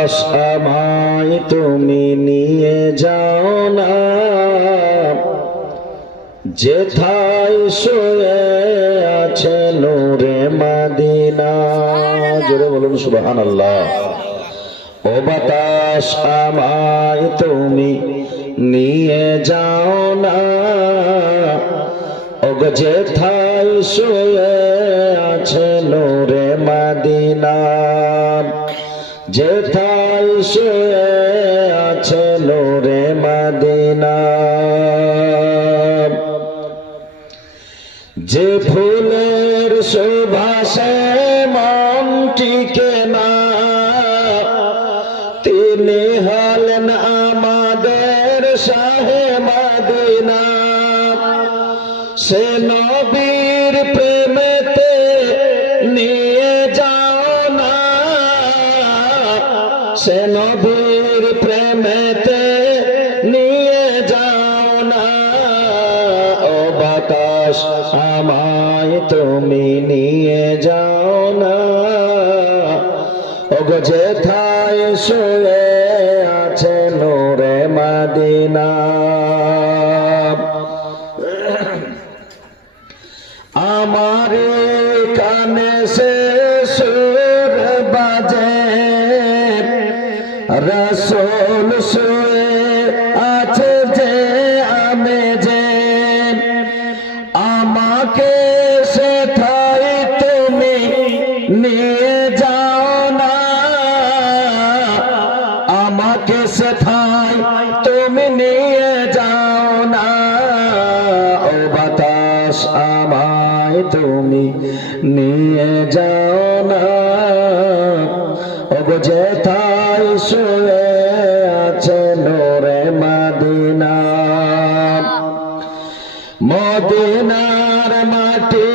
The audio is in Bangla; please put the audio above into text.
বাতাস আমায় তুমি নিয়ে যাও না, যেথায় শুয়ে আছে নূরে মদিনা। জোরে বলুন সুবহানাল্লাহ। ও বাতাস আমায় তুমি নিয়ে যাও না, ওগো যেথায় শুয়ে আছে নূরে মদিনা, যেথায় শুয়ে আছে নূরে মদিনা। যে ফুলের সুবাসে মন টিকে না, তিনি হলেন আমাদের শাহে মদিনা। সে নবীর প্রেমেতে নিয়ে যাও না, সে নবীর প্রেমেতে নিয়ে যাও না। ও বাতাস আমায় তুমি নিয়ে যাও না, ওগো যেথায় শুয়ে আছে নূরে মদিনা। আমার কানে সে সুর বাজে, রাসূল শুয়ে আছে যে আমি যে, আমাকে সেথায় তুমি নিয়ে যাও না, আমাকে সেথায় তুমি নিয়ে যাও না। ও বাতাস আমায় তুমি নিয়ে যাও না, ওগো যেথায় শুয়ে আছে নূরে মদিনা। মদিনার মাটি